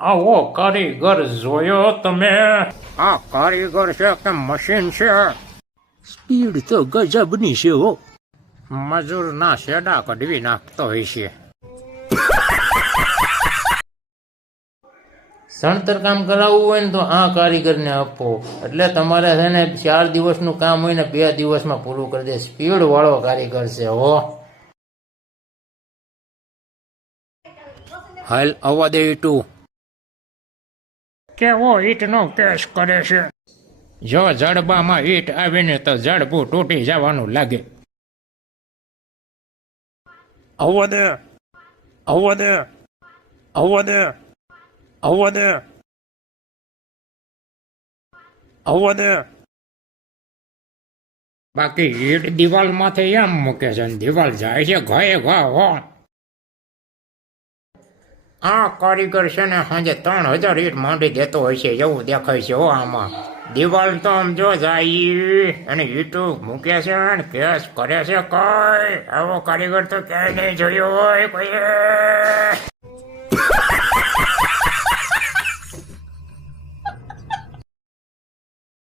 આવો કારીગર જોયો તમે? આ કારીગર છે કે મશીન છે? સ્પીડ તો ગજબની છે હો. મજૂરના શેડા કઢવી નાખતો હોય છે. સણતર કામ કરાવવું હોય ને તો આ કારીગરને આપો, એટલે તમારે છે ને 4 દિવસનું કામ હોય ને 2 દિવસમાં પૂરું કરી દે. સ્પીડ વાળો કારીગર છે હો. હાલ આવવા દે ઈટું. કેવો ઈટનો કેસ કરે છે? જો જડબામાં ઈટ આવીને તો જડબું તૂટી જવાનું લાગે. આવવા દે, આવવા દે, આવવા દે, આવવા દે, આવવા દે. બાકી ઈટ દિવાલ માથે એમ મૂકે છે ને દિવાલ જાય છે ઘાએ ઘા હો. આ કારીગર છે ને સાંજે 3000 ઈટ માંડી દેતો હોય છે એવું દેખાય છે હો. આમાં દિવાલ તો આમ જો જાય અને ઈટું મૂકે છે ને કેસ કરે છે. કઈ આવો કારીગર તો ક્યાંય નહીં જોયો હોય કોઈ.